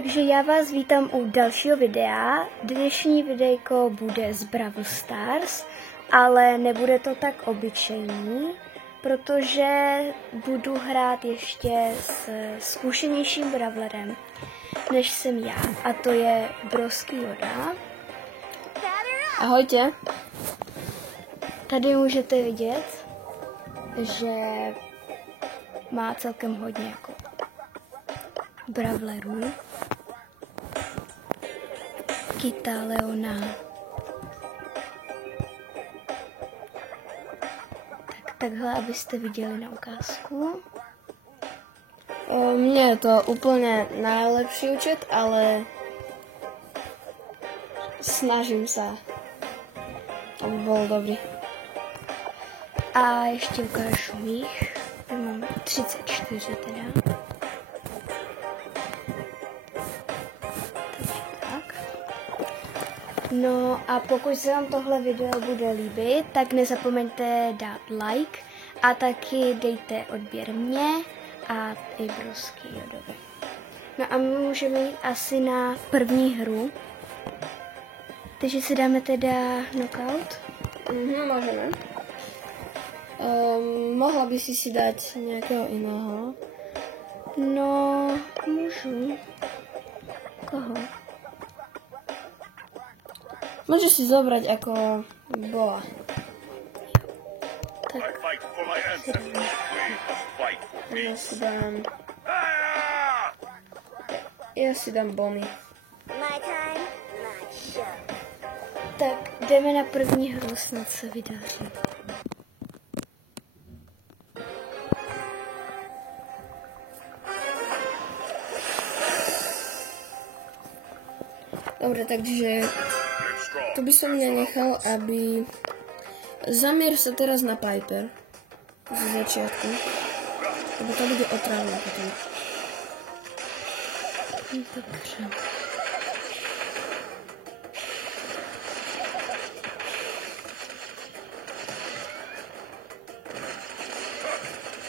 Takže já vás vítám u dalšího videa. Dnešní videjko bude z Brawl Stars, ale nebude to tak obyčejný, protože budu hrát ještě s zkušenějším brawlerem, než jsem já, a to je Broský Yoda. Ahojte. Tady můžete vidět, že má celkem hodně jako brawlerů. Kita, Leona. Takhle, abyste viděli na ukázku. Mne je to úplne najlepší účet, ale snažím sa, aby bol dobrý. A ještě ukážu jich. Mám 34 teda. No a pokud se vám tohle video bude líbit, tak nezapomeňte dát like a taky dejte odběr mě a i Broský Yodovi. No a my můžeme jít asi na první hru. Takže si dáme teda knockout. Môžeme. Mohla by si dať nejakého iného? No, můžu. Koho? Môžeš si zobrať ako bola. Tak. Ja si dám Bonnie. Tak jdeme na první hru, snad se vydaří. Dobre, takže to by som nenechal, aby... Zamier sa teraz na Piper zo začiatku, lebo to bude otrávne potom. Dobře.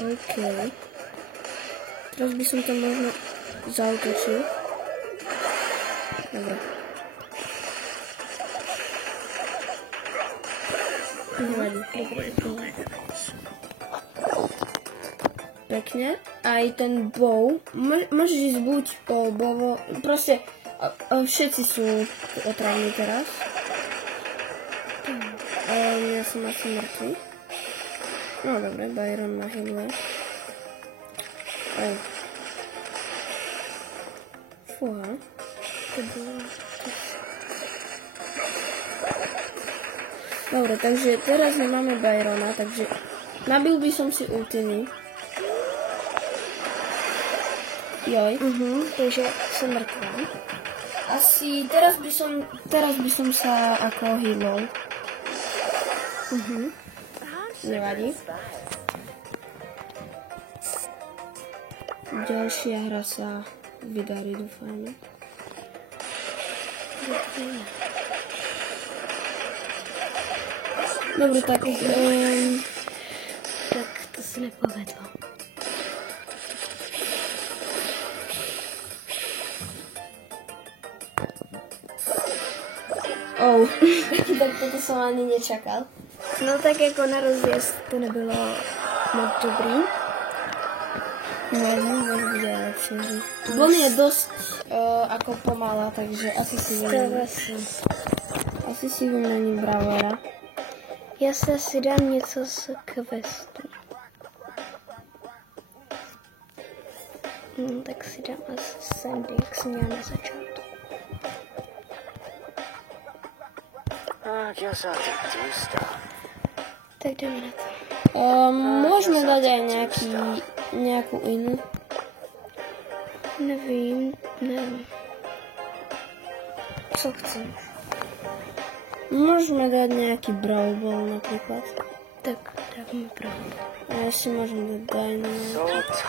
OK. Teraz by som to možno zautočil. Dobre. Pekne. Aj ten bow. Môžeš ísť buď po bowo. Proste všetci sú otravní teraz. Ja som asi mŕtvý. No dobre, Byron ma healuje. Aj. Fúha. To bolo... Dobre, takže teraz nemáme Byrona, takže nabil by som si ultiny. Joj. Takže jsem mrtvá. Asi teraz by som sa ako healol. Nevadí. Ďalšia hra sa vydarí, dúfajme. Dobre, tak... Tak to se nepovedlo. Tak toto som ani nečakal. No tak jako na rozjezd to nebylo moc dobrý. Môže byť aj lepšie. Bonnie je dosť ako pomalá, takže asi si vymením brawlera. Já se si dám něco z questu. Tak si dám asi Sandy, jak jsem měla na začátku. Tak jdeme na to. Môžeme dať aj nejakú inú. Nevím. Co chceš? Môžeme dať nejaký Brawl Ball napríklad. Tak dáme Brawl Ball. A ja si môžem dať Dynamite.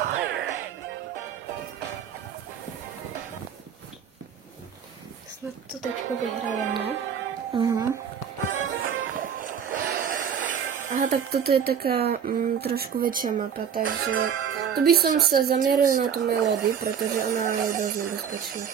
Snad to teďko vyhrajeme. Aha, tak toto je taká trošku väčšia mapa, takže tu by som sa zamieril na tú Melody, pretože ona je dosť nebezpečná.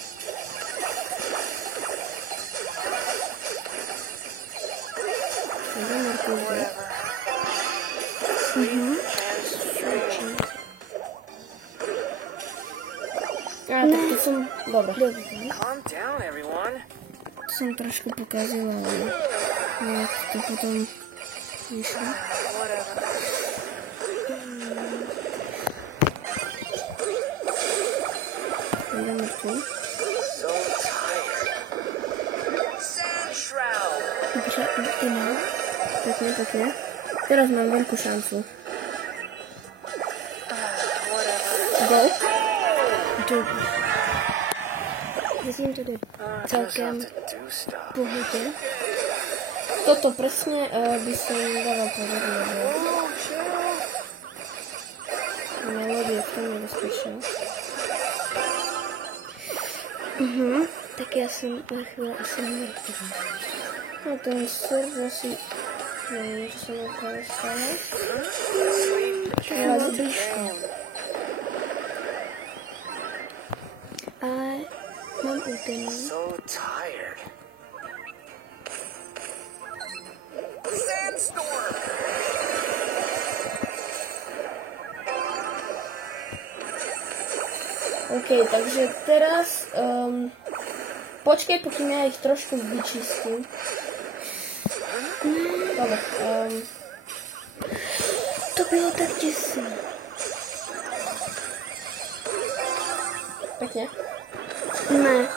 Tak to som... Dobre. To som trošku pokazila, ale nejak to potom vyšlo. Ideme tu. Dobře, ideme. Pekne, pekne. Teraz mám veľkú šancu. Go. Dobrý. Myslím, to jde celkem pohodě. Toto presne by som dával pozor, lebo melódia je v tom nebezpečná. Tak já jsem na chvíli asi mrtvá. No ten surf asi... nevím, co se mi právě stane. Ale blížko. Ale mám úterý. OK, takže teraz... počkej, pokým ja ich trošku vyčistím. Dobre. To bylo tak děsné. Pekne. Ne.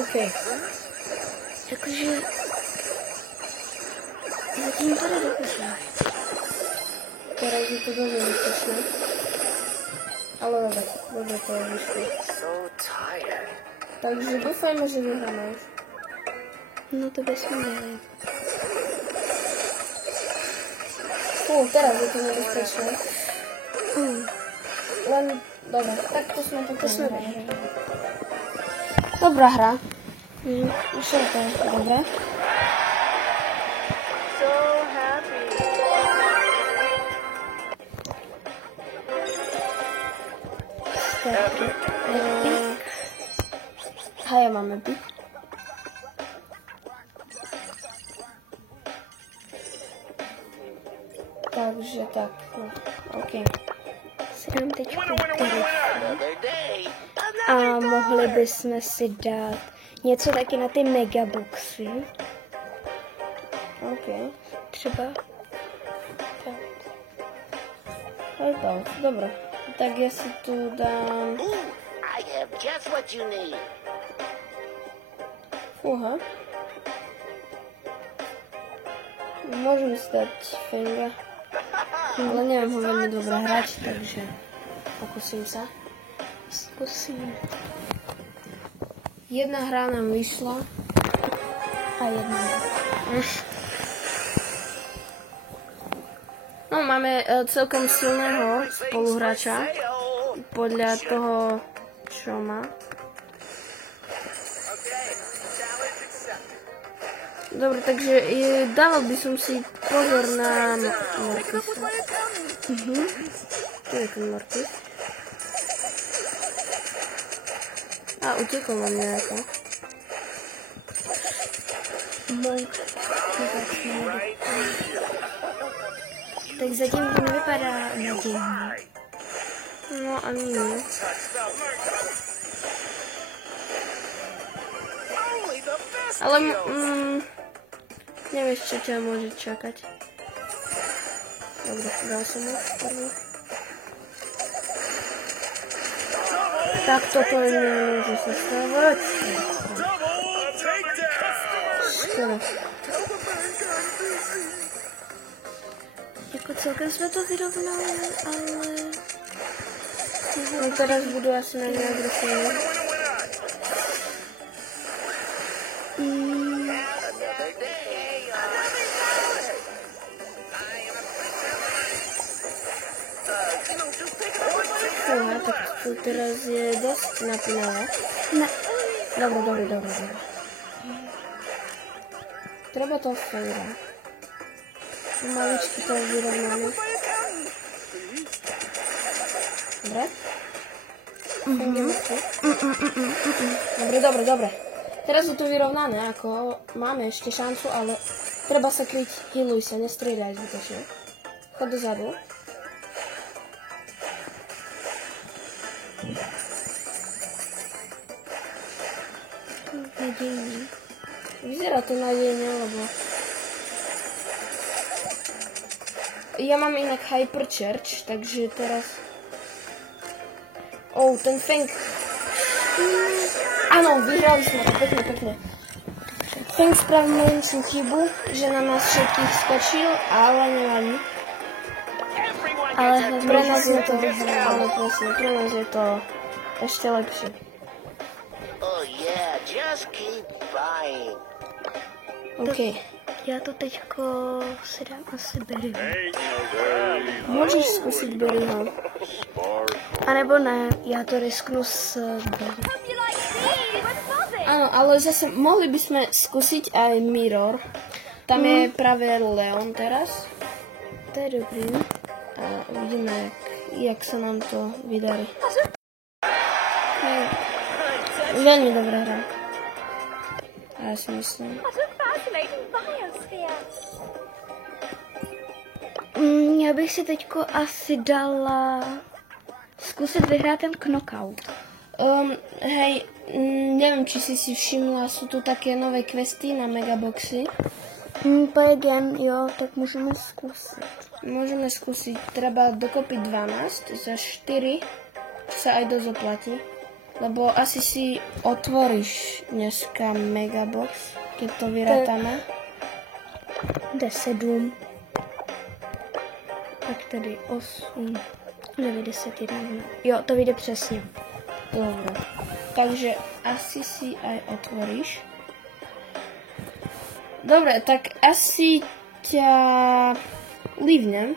OK. Jakože... zatím to jde dobře. Teraz je to dosť nebezpečné. Ale dobre to vyšlo. Takže dúfajme, že vyhráme už. No to bychom měli. Teraz je to nebezpečné. Len, dobre, tak to sme vyhrali. Dobrá hra. Už je to dobré. A ja mám epic. Takže tak, no, OK. Si dám teď a mohli bychom si dát něco taky na ty megaboxy. OK. Třeba. Tak, dobre. Tak ja si tu dám... I have just what you need. Fúha. Môžem si dať Fenga. Ale neviem ho veľmi dobre hrať, takže pokúsim sa. Zkusím. Jedna hra nám vyšla. A jedna. No, máme celkom silného spoluhráča. Podľa toho, čo má. Dobre, takže dával by som si pozor na Mortisa. Tu je ten Mortis. A utekol vám nejako. Tak zatím to nevypadá nadějně. No, ani nie. Ale nevieš, čo ťa môže čakať. Dobre, dal som ho prvý. Tak toto nemôže sa stávať. Škoda. Jako celkem jsme to vyrovnali, ale... No teraz budú asi na mňa agresívne. Fúha, tak tu teraz je dosť napínavé. Ne. Dobre. Treba to Fenga. Pomaličky to vyrovnáme. Dobre? Dobre. Teraz je to vyrovnané, ako máme ešte šancu, ale treba sa kryť, healuj sa, nestrieľaj zbytočne. Chod dozadu. Nadejný. Vyzerá to nadejne, lebo... Ja mám inak Hyper Charge, takže teraz... Ten Feng... Áno, vyhrali sme to, pekne. Feng spravil menšiu chybu, že na nás všetkých skočil, ale nevadí. Ale Pre nás je to vyhrali. Áno, presne, pre nás je to ešte lepšie. Oh yeah, just keep trying. OK. Já to teďko si dám asi Berry. Môžeš skúsiť Berryho. A nebo ne, já to risknu s Berry. Áno, ale zase mohli by sme skúsiť aj Mirror. Tam je práve Leon teraz. To je dobrý. A uvidíme, jak sa nám to vydarí. Veľmi dobrá hra. A ja si myslím. Já bych si teďko asi dala zkusit vyhrát ten knockout. Hej, neviem, či si všimla, sú tu také nové questy na Megaboxy. Play again, jo, tak můžeme zkusit. Môžeme skúsiť, treba dokopy 12, za 4 sa aj dosť oplatí. Lebo asi si otvoríš dneska Megabox, keď to vyrátame. Jde 7. Tak tady 8, 9, 10, 11. Jo, to vyjde přesně. Dobre. Takže asi si aj otvoríš. Dobre, tak asi ťa líbnem.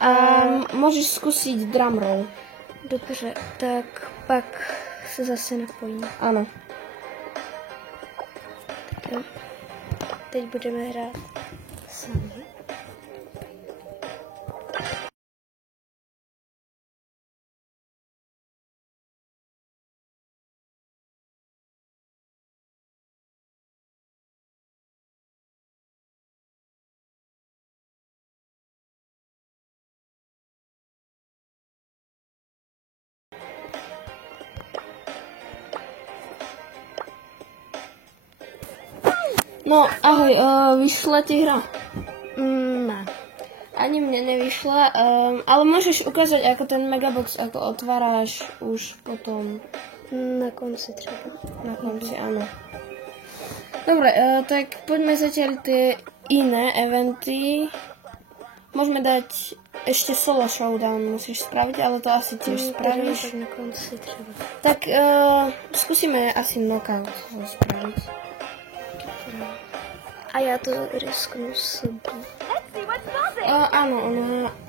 A môžeš skúsiť drumroll. Dobře, tak pak se zase napojíme. Áno. Tak jo. Teď budeme hrát sami. No, ahoj, vyšla ti hra? Ne. Ani mne nevyšla, ale môžeš ukázať, ako ten Megabox, ako otváráš už potom. Na konci třeba. Na konci, áno. Dobre, tak poďme zatiaľ tie iné eventy. Môžeme dať ešte solo showdown, musíš spraviť, ale to asi tiež spravíš. Na konci třeba. Tak skúsime asi knockout spraviť. A já to risknu sebe. Áno,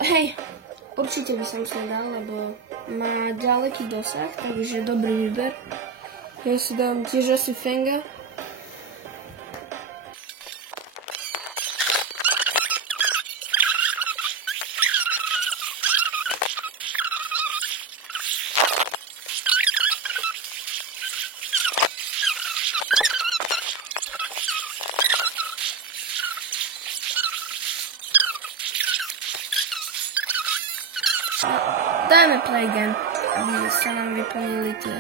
hej, určite by som sa dal, lebo má ďaleký dosah, takže dobrý výber. Ja si dám tiež asi Fenga. Dajme play again, aby sa nám vyplnili tie.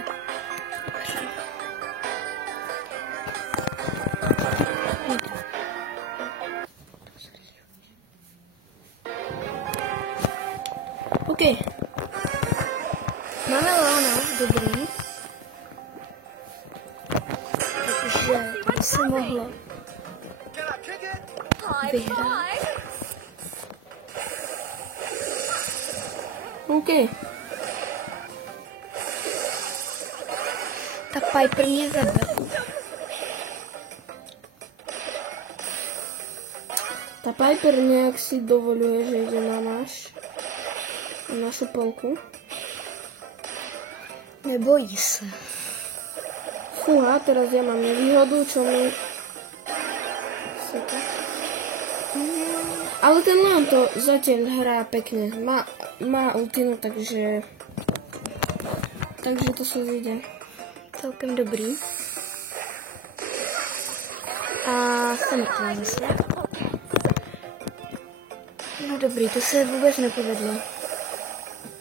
OK. Máme Leona, dobrý. Takže by se mohlo vyhrát. OK. Ta Piper mě zabila. Ta Piper nejak si dovoluje, že ide na našu polku. Nebojí se. Fúha, teraz ja mám nevýhodu, čo mi... Ale ten Leon to zatiaľ hrá pekne. Má ultinu, takže to sa vyjde. Celkem dobrý. A jsem mrtvá zase. No dobrý, to se vůbec nepovedlo.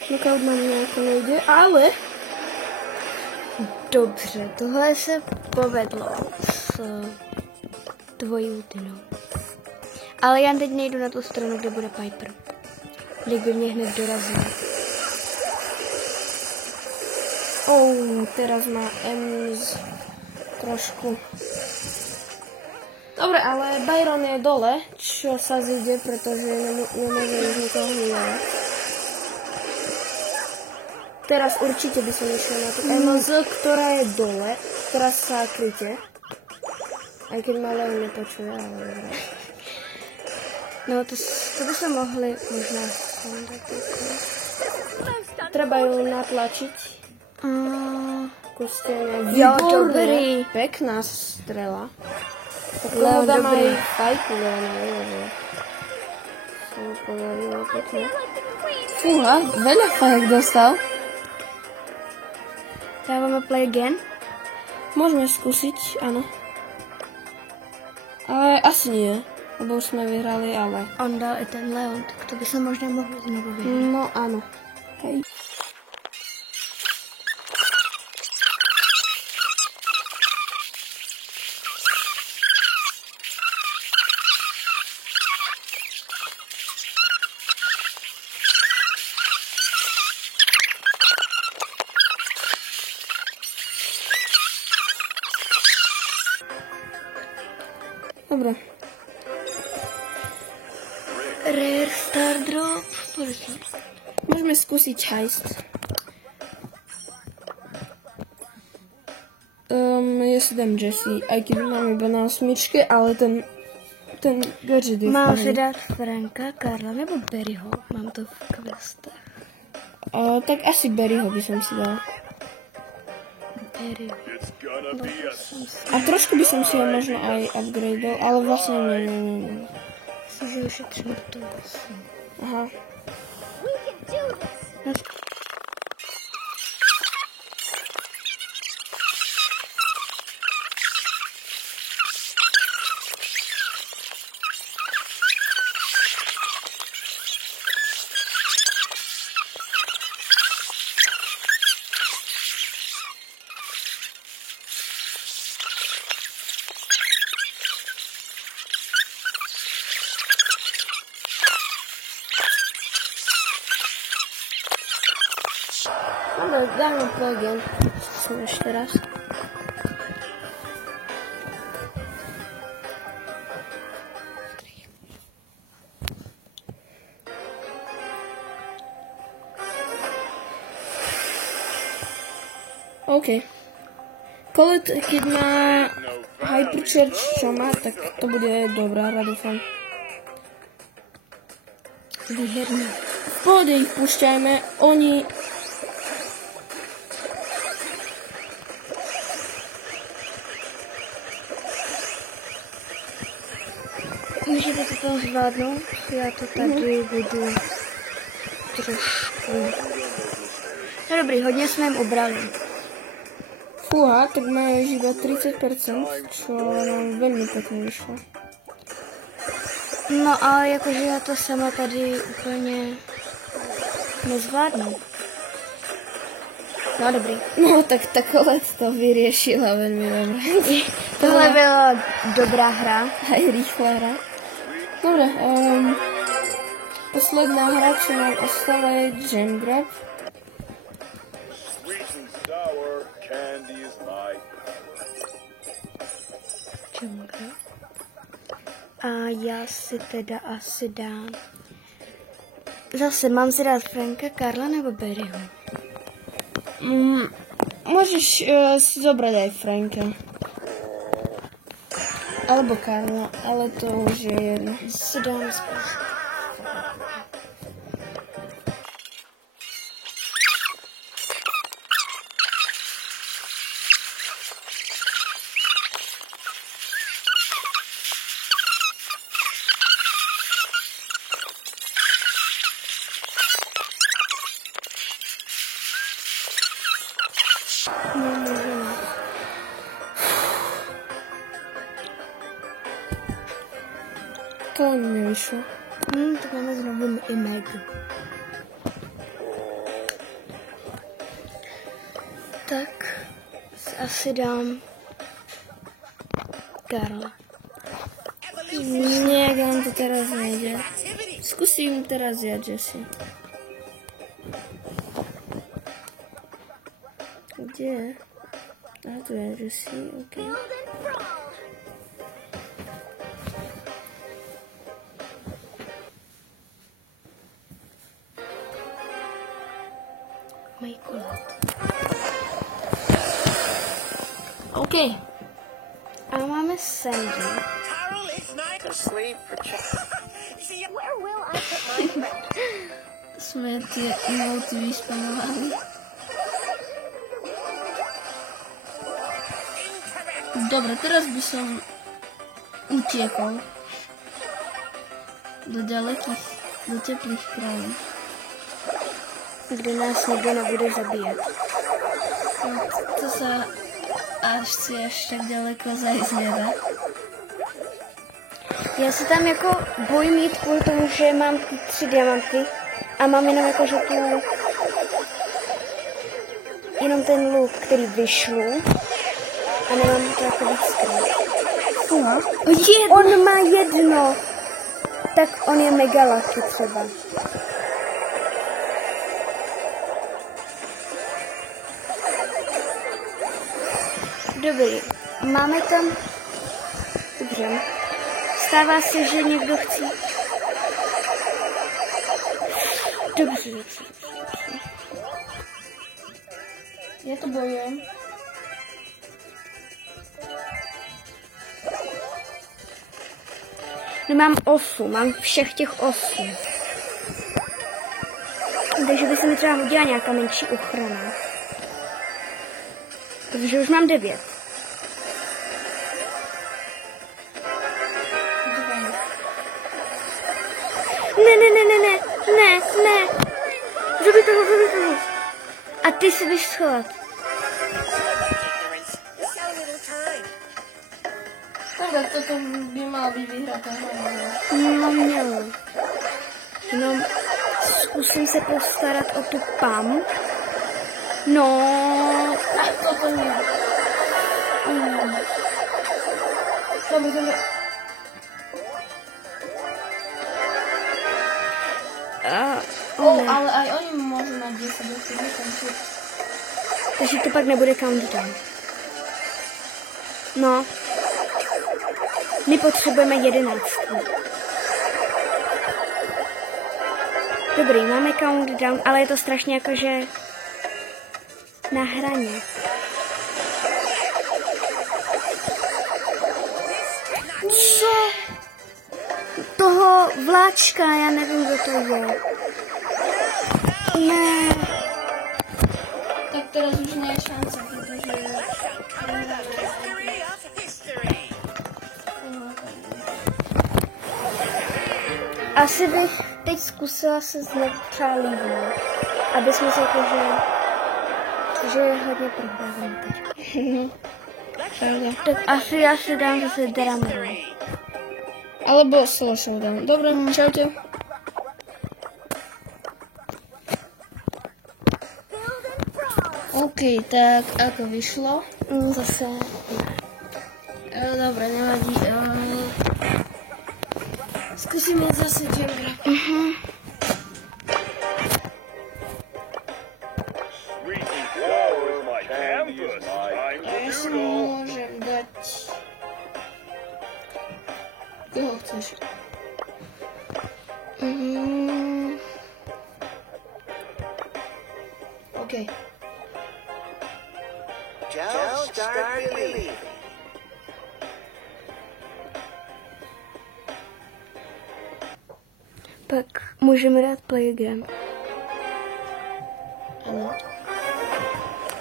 Knockout mám nějakou nejde, ale... Dobře, tohle se povedlo s tvojí ultinou. Ale já teď nejdu na tu stranu, kde bude Piper. Když by mě hned dorazil. Teraz má Ems trošku. Dobre, ale Byron je dole, čo sa zíde, pretože nemôže už nikoho milovať. Teraz určite by som išiel na tú Ems, ktorá je dole, teraz sa kryte. Aj keď ma Leon nepočuje, ale dobré. No to by sme mohli možná Treba ju natlačiť. Kustene. Jo, dobrý. Pekná strela. Tak Leon, dám dobrý. aj fajku Leonovi. Sa mu podarilo pekne. Fúha, veľa fajek dostal. Dáváme play again. Môžeme skúsiť, áno. Ale asi nie, lebo už sme vyhrali, ale... On dal i ten Leon, tak to by sa možná mohli znovu vyhrať. No áno. Hej. Dobre. Rare Star Drop. Môžeme skúsiť heist. Ja si dám Jessie, aj keď mám iba na 8, ale ten gadget je Mám fajn. si dát Franka, Karla nebo Barryho? Mám to v questech. Tak asi Barryho by som si dal. Barryho. A trošku by som si ho možno aj upgradeol, ale vlastne nie. Myslím, že ušetřím to asi. Aha. Dobre, dáme plug-in. Skúsime ešte raz. OK. Colt, keď má Hypercharge, čo má, tak to bude dobrá hra, dúfam. Výherný. V pohode ich púšťajme, oni... Můžete to tam zvládnout? Já to tady budu trošku... No dobrý, hodně jsme jim ubrali. Fúha, tak majú iba 30%, čo nám veľmi pekne vyšlo. No ale jakože já to sama tady úplně nezvládnu. No dobrý. No tak ta Colette to vyriešila veľmi dobre. Tohle byla dobrá hra. Aj rýchla hra. Dobre, posledná hra, čo nám ostala, je Gem Grab. Sweet and sour candy is my A já si teda asi dám... Zase mám si dát Franka, Karla nebo Barryho? Môžeš si zobrať aj Franka. Alebo Karla, ale to už je jedno. Si dám spíš. No, můžeme. To nevyšlo. Tak máme znovu i Meg. Tak asi dám Karla. Nejak vám to teraz nejde. Skúsim teraz ja, Jessie. Kde je? A tu je Jessie, ok. Mají kolat. OK. A máme Sandy. Asleep for Where will I put my friend? Sme tie emoty vyspanovali. Dobre, teraz by som utiekol do ďalekých, do teplých krajín. Kde nás nikdo nebude zabíjet. To sa až tak ďaleko zajsť nedá. Já se tam jako bojím jít kvůli tomu, že mám ty 3 diamanty a mám jenom jako, že tu jenom ten luk, který vyšlu a nemám to jako víc krát. On má 1, tak on je mega lucky třeba. Dobrý, máme tam... Dobře. Stává se, že někdo chce... Dobře. Ja to bojujem. No mám 8, mám všech těch 8. Takže by se mi třeba hodila nějaká menší ochrana. Protože už mám 9. Ne. Zrobi toho. A ty se běž schovat. Tak toto by mal byť vyhraté. No, mělo. Jenom zkusím se postarat o tu Pam. No. Toto nie. Dobre. Ale aj oni môžu mať 10. Takže to pak nebude countdown. No. My potřebujeme 11. Dobrý, máme countdown, ale je to strašně jakože na hraně. Co? Toho vláčka, já nevím, kdo to je. Ne. Tak teraz už nie je šanca, pretože... Asi bych teď zkusila se znovu třeba líbnout, aby jsme řekli, že je hodně problémů teď. Tak asi já si dám zase Drumroll. Alebo solo showdown. Dobre, čaute. OK, tak ako vyšlo? Zase Dobre, nevadí. Skúsime zase Jungle. Sweet and sour, my canvas. I'm A ja si noodle. môžem dať... Koho chceš? OK. Don't start believing. pak můžeme dát Playground. Áno.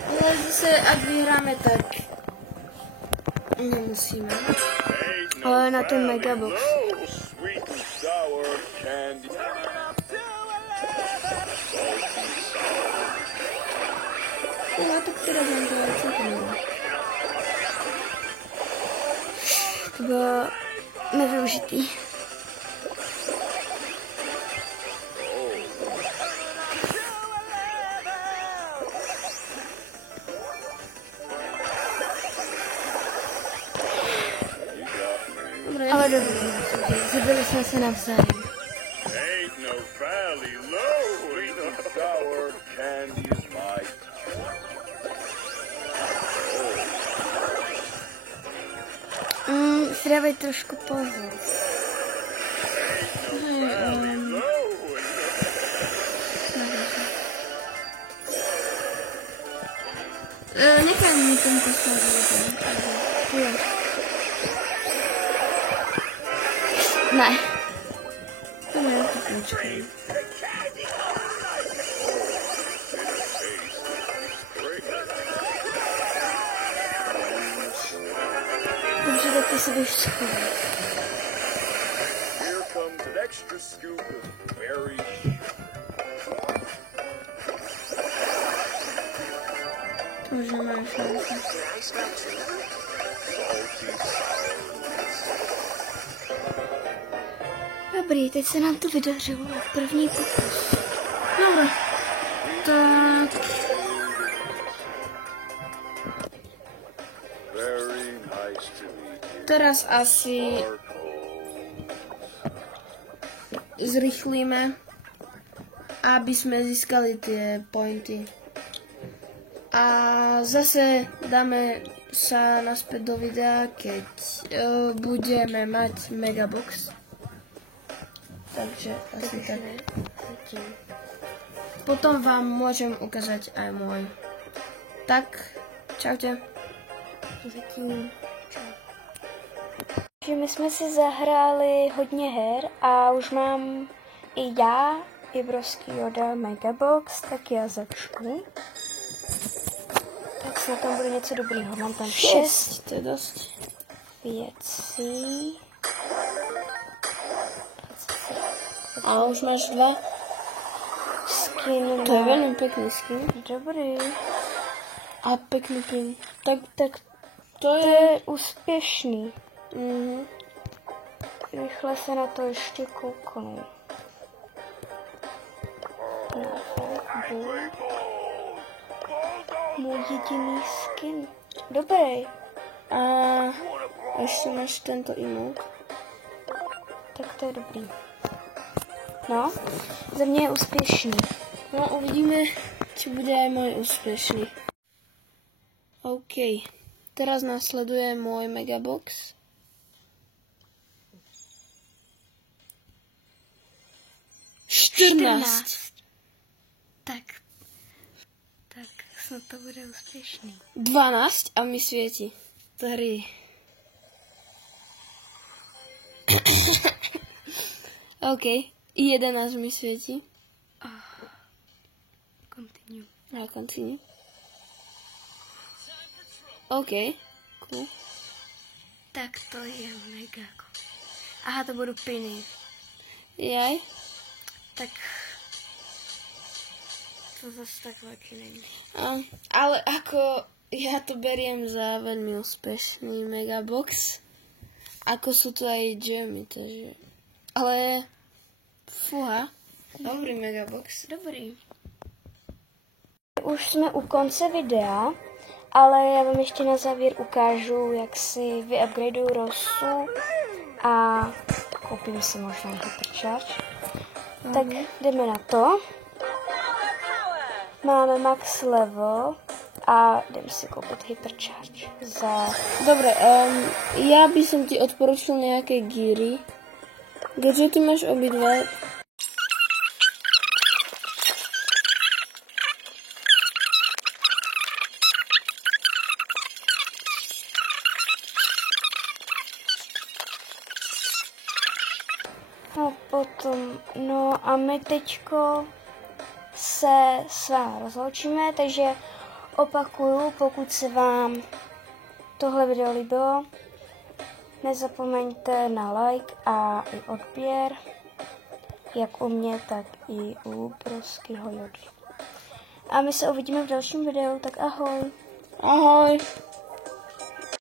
Ale zase, ak vyhráme, tak nemusíme. Ale na ten Megabox. No sweet and sour candy. No tak teda mám to celkom dobré. To bylo nevyužitý. Dobre. Ale dobrý, zabili jsme se navzájem. Ain't no valley low in the sour candy is my. Si dávej trošku pozor. Valley low in Nechaj mi ten postavu. Ne. Dobre, ja to počkaj. Dobře, tak ty se jdeš schovat. Here comes an extra scoop of berry. To už nemáš šanci. Dobrý, teď se nám to vydařilo. První pokus. Dobre. Tak. Very nice to meet you. Teraz asi zrýchlíme, aby sme získali tie pointy. A zase dáme sa naspäť do videa, keď budeme mať Megabox. Takže asi tak. Potom vám môžem ukázať aj môj. Tak, čaute. Zatím. Že my jsme si zahráli hodně her a už mám i já, i Broský Yoda Megabox, tak já začnu. Tak snad tam bude něco dobrýho. Mám tam 6 To je dosť. věcí. A už máš 2. Skin To je na... veľmi pekný skin. Dobrý. A pekný pin. Tak Tak to to je... je úspěšný. Mhm. Rychle se na to ještě kouknu. Můj jediný skin. Dobrý. A ešte máš tento emote. Tak to je dobrý. No, za mě je úspěšný. No, uvidíme, či bude aj môj úspešný. OK. Teraz nasleduje môj Megabox. Tak snad to bude úspěšný. 12 a mi svieti. 3. OK. 11 mi svieti. Continue. A continue. OK. Cool. Tak to je mega. Aha, to budou piny. Jaj. Tak to zase tak veľký není. Ale ako ja to beriem za veľmi úspešný Megabox. Ako sú tu aj Jeremy, takže... Ale... Fúha. Dobrý Megabox. Dobrý. Už jsme u konce videa, ale já vám ještě na závěr ukážu, jak si vyupgradeuju Rosu a koupím si možná Hypercharge. Tak jdeme na to. Máme max level a jdeme si koupit Hypercharge za... Dobre, ja by som ti odporučil nejaké gíry. Gadgety máš obidva. No potom, no a my teďko se s vámi rozloučíme, takže opakuju, pokud se vám tohle video líbilo, nezapomeňte na like a i odběr, jak u mě, tak i u Broskýho Jody. A my se uvidíme v dalším videu, tak ahoj. Ahoj.